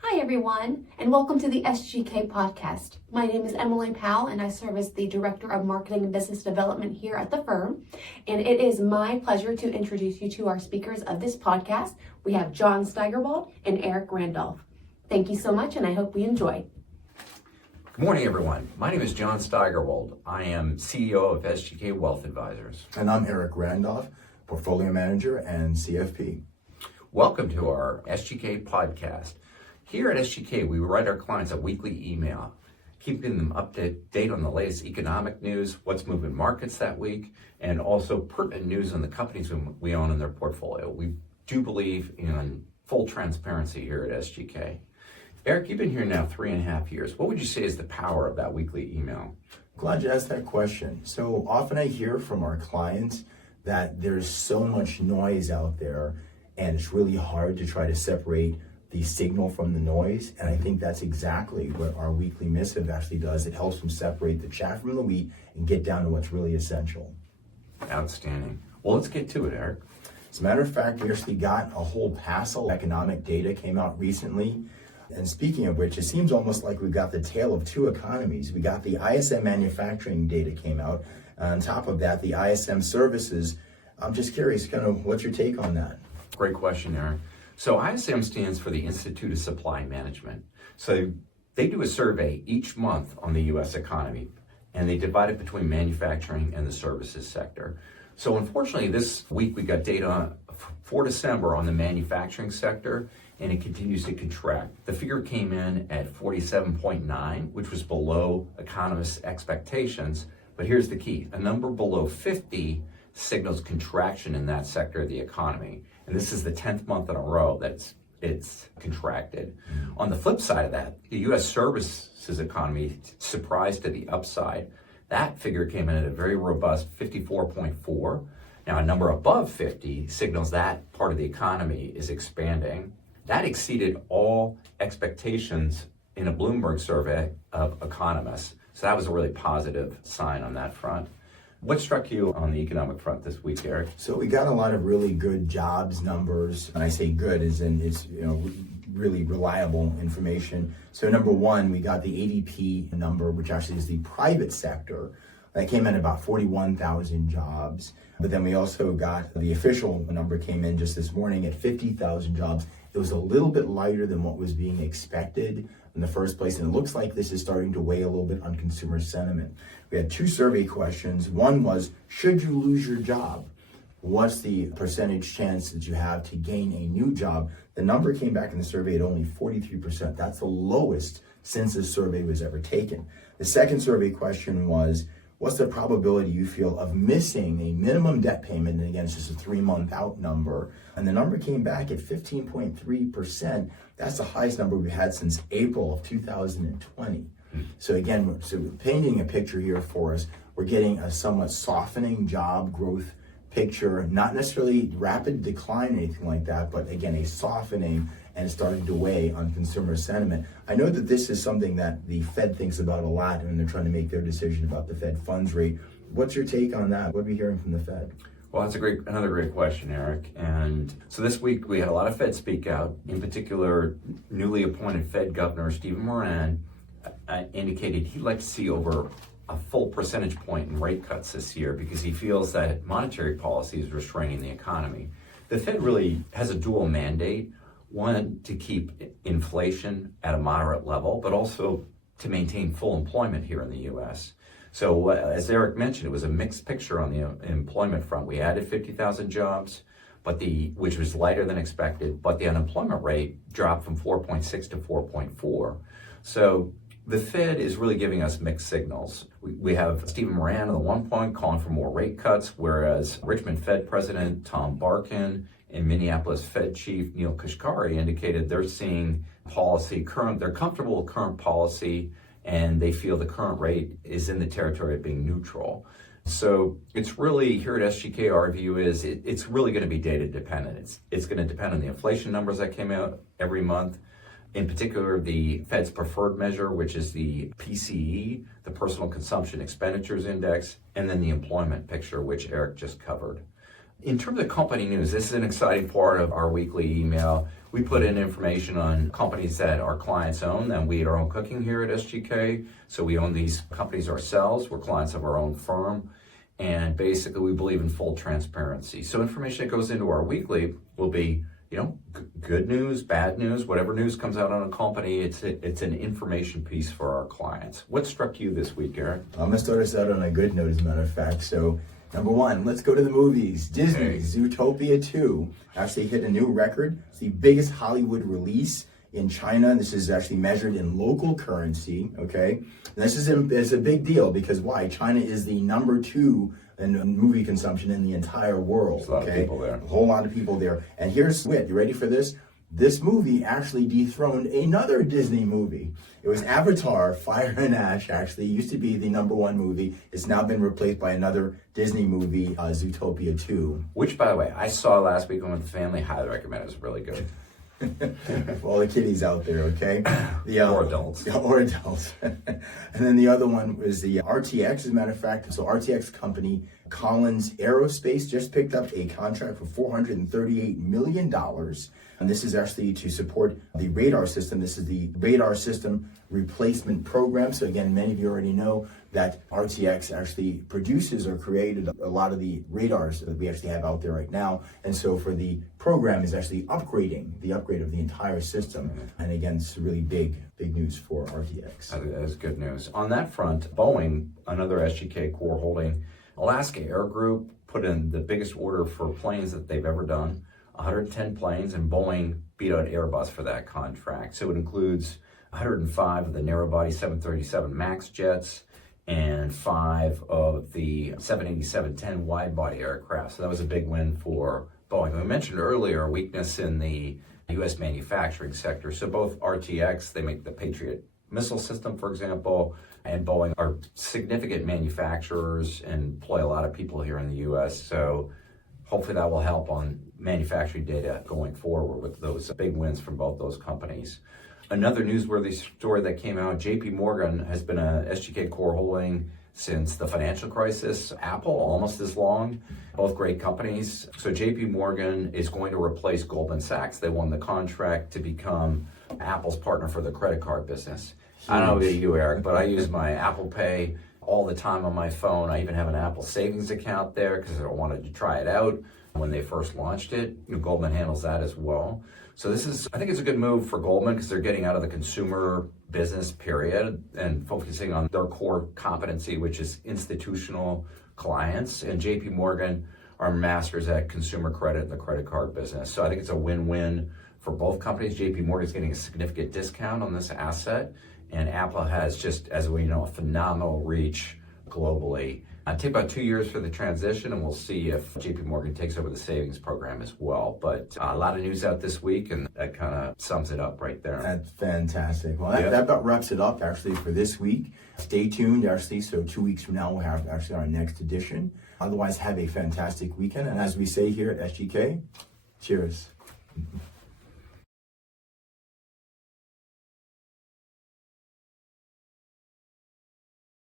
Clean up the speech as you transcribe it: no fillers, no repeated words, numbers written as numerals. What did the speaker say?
Hi, everyone, and welcome to the SGK podcast. My name is Emily Powell, and I serve as the Director of Marketing and Business Development here at the firm. And it is my pleasure to introduce you to our speakers of this podcast. We have John Steigerwald and Eric Randolph. Thank you so much, and I hope we enjoy. Good morning, everyone. My name is John Steigerwald. I am CEO of SGK Wealth Advisors. And I'm Eric Randolph, Portfolio Manager and CFP. Welcome to our SGK podcast. Here at SGK, we write our clients a weekly email, keeping them up to date on the latest economic news, what's moving markets that week, and also pertinent news on the companies we own in their portfolio. We do believe in full transparency here at SGK. Eric, you've been here now 3.5 years. What would you say is the power of that weekly email? Glad you asked that question. So often I hear from our clients that there's so much noise out there and it's really hard to try to separate the signal from the noise. And I think that's exactly what our weekly missive actually does. It helps them separate the chaff from the wheat and get down to what's really essential. Outstanding. Well, let's get to it, Eric. As a matter of fact, we actually got a whole passel of economic data came out recently. And speaking of which, it seems almost like we've got the tale of two economies. We got the ISM manufacturing data came out. On top of that, the ISM services. I'm just curious, kind of what's your take on that? Great question, Eric. So ISM stands for the Institute of Supply Management. So they do a survey each month on the U.S. economy, and they divide it between manufacturing and the services sector. So unfortunately, this week we got data for December on the manufacturing sector, and it continues to contract. The figure came in at 47.9, which was below economists' expectations. But here's the key. A number below 50 signals contraction in that sector of the economy. And this is the 10th month in a row that it's contracted. On the flip side of that, the U.S. services economy surprised to the upside. That figure came in at a very robust 54.4. Now, a number above 50 signals that part of the economy is expanding. That exceeded all expectations in a Bloomberg survey of economists. So that was a really positive sign on that front. What struck you on the economic front this week, Eric? So we got a lot of really good jobs numbers. And I say good as in it's really reliable information. So number one, we got the ADP number, which actually is the private sector. That came in about 41,000 jobs. But then we also got the official number came in just this morning at 50,000 jobs. It was a little bit lighter than what was being expected in the first place. And it looks like this is starting to weigh a little bit on consumer sentiment. We had two survey questions. One was, should you lose your job? What's the percentage chance that you have to gain a new job? The number came back in the survey at only 43%. That's the lowest since this survey was ever taken. The second survey question was, what's the probability you feel of missing a minimum debt payment? And again, it's just a 3-month out number. And the number came back at 15.3%. That's the highest number we've had since April of 2020. So again, painting a picture here for us, we're getting a somewhat softening job growth picture, not necessarily rapid decline or anything like that, but again, a softening and starting to weigh on consumer sentiment. I know that this is something that the Fed thinks about a lot when they're trying to make their decision about the Fed funds rate. What's your take on that? What are we hearing from the Fed? Well, that's another great question, Eric. And so this week we had a lot of Fed speak out. In particular, newly appointed Fed Governor Stephen Moran indicated he'd like to see over a full percentage point in rate cuts this year because he feels that monetary policy is restraining the economy. The Fed really has a dual mandate, one to keep inflation at a moderate level, but also to maintain full employment here in the U.S. So as Eric mentioned, it was a mixed picture on the employment front. We added 50,000 jobs, which was lighter than expected, but the unemployment rate dropped from 4.6 to 4.4. So the Fed is really giving us mixed signals. We have Stephen Moran on the one point calling for more rate cuts, whereas Richmond Fed President Tom Barkin and Minneapolis Fed Chief Neil Kashkari indicated they're seeing they're comfortable with current policy, and they feel the current rate is in the territory of being neutral. So it's really, here at SGK, our view is it's really going to be data dependent. It's going to depend on the inflation numbers that came out every month. In particular, the Fed's preferred measure, which is the PCE, the Personal Consumption Expenditures Index, and then the employment picture, which Eric just covered. In terms of company news, this is an exciting part of our weekly email. We put in information on companies that our clients own, and we eat our own cooking here at SGK. So we own these companies ourselves. We're clients of our own firm. And basically, we believe in full transparency. So information that goes into our weekly will be, good news, bad news, whatever news comes out on a company, it's an information piece for our clients. What struck you this week, Eric? I'm gonna start us out on a good note, as a matter of fact. So, number one, let's go to the movies. Disney Zootopia 2 actually hit a new record. It's the biggest Hollywood release in China. This is actually measured in local currency, okay? And this is a big deal because why? China is the number 2 in movie consumption in the entire world. There's a lot of people there. A whole lot of people there. And here's wit. You ready for this? This movie actually dethroned another Disney movie. It was Avatar, Fire and Ash, actually. It used to be the number 1 movie. It's now been replaced by another Disney movie, Zootopia 2. Which, by the way, I saw last week with the family. Highly recommend it. It was really good. For all the kiddies out there, okay? Or adults. Yeah, or adults. And then the other one was the RTX, as a matter of fact. So RTX company, Collins Aerospace, just picked up a contract for $438 million. And this is actually to support the radar system. This is the radar system replacement program. So again, many of you already know that RTX actually produces or created a lot of the radars that we actually have out there right now. And so for the program is actually the upgrade of the entire system. And again, it's really big news for RTX. That is good news. On that front, Boeing, another SGK core holding, Alaska Air Group put in the biggest order for planes that they've ever done, 110 planes, and Boeing beat out Airbus for that contract. So it includes 105 of the narrow-body 737 MAX jets and 5 of the 787-10 wide-body aircraft. So that was a big win for Boeing. We mentioned earlier a weakness in the U.S. manufacturing sector. So both RTX, they make the Patriot missile system, for example, and Boeing are significant manufacturers and employ a lot of people here in the U.S. So hopefully that will help on manufacturing data going forward with those big wins from both those companies. Another newsworthy story that came out, JP Morgan has been a SGK core holding since the financial crisis. Apple, almost as long, both great companies. So JP Morgan is going to replace Goldman Sachs. They won the contract to become Apple's partner for the credit card business. I don't know about you, Eric, but I use my Apple Pay all the time on my phone. I even have an Apple savings account there because I wanted to try it out when they first launched it. Goldman handles that as well. So I think it's a good move for Goldman because they're getting out of the consumer business period and focusing on their core competency, which is institutional clients. And JP Morgan are masters at consumer credit and the credit card business. So I think it's a win-win for both companies. JP Morgan's getting a significant discount on this asset, and Apple has, just as we know, a phenomenal reach globally. It'll take about 2 years for the transition, and we'll see if JP Morgan takes over the savings program as well. But a lot of news out this week, and that kind of sums it up right there. That's fantastic. Well, that about wraps it up, actually, for this week. Stay tuned, actually. So 2 weeks from now, we'll have actually our next edition. Otherwise, have a fantastic weekend. And as we say here at SGK, cheers.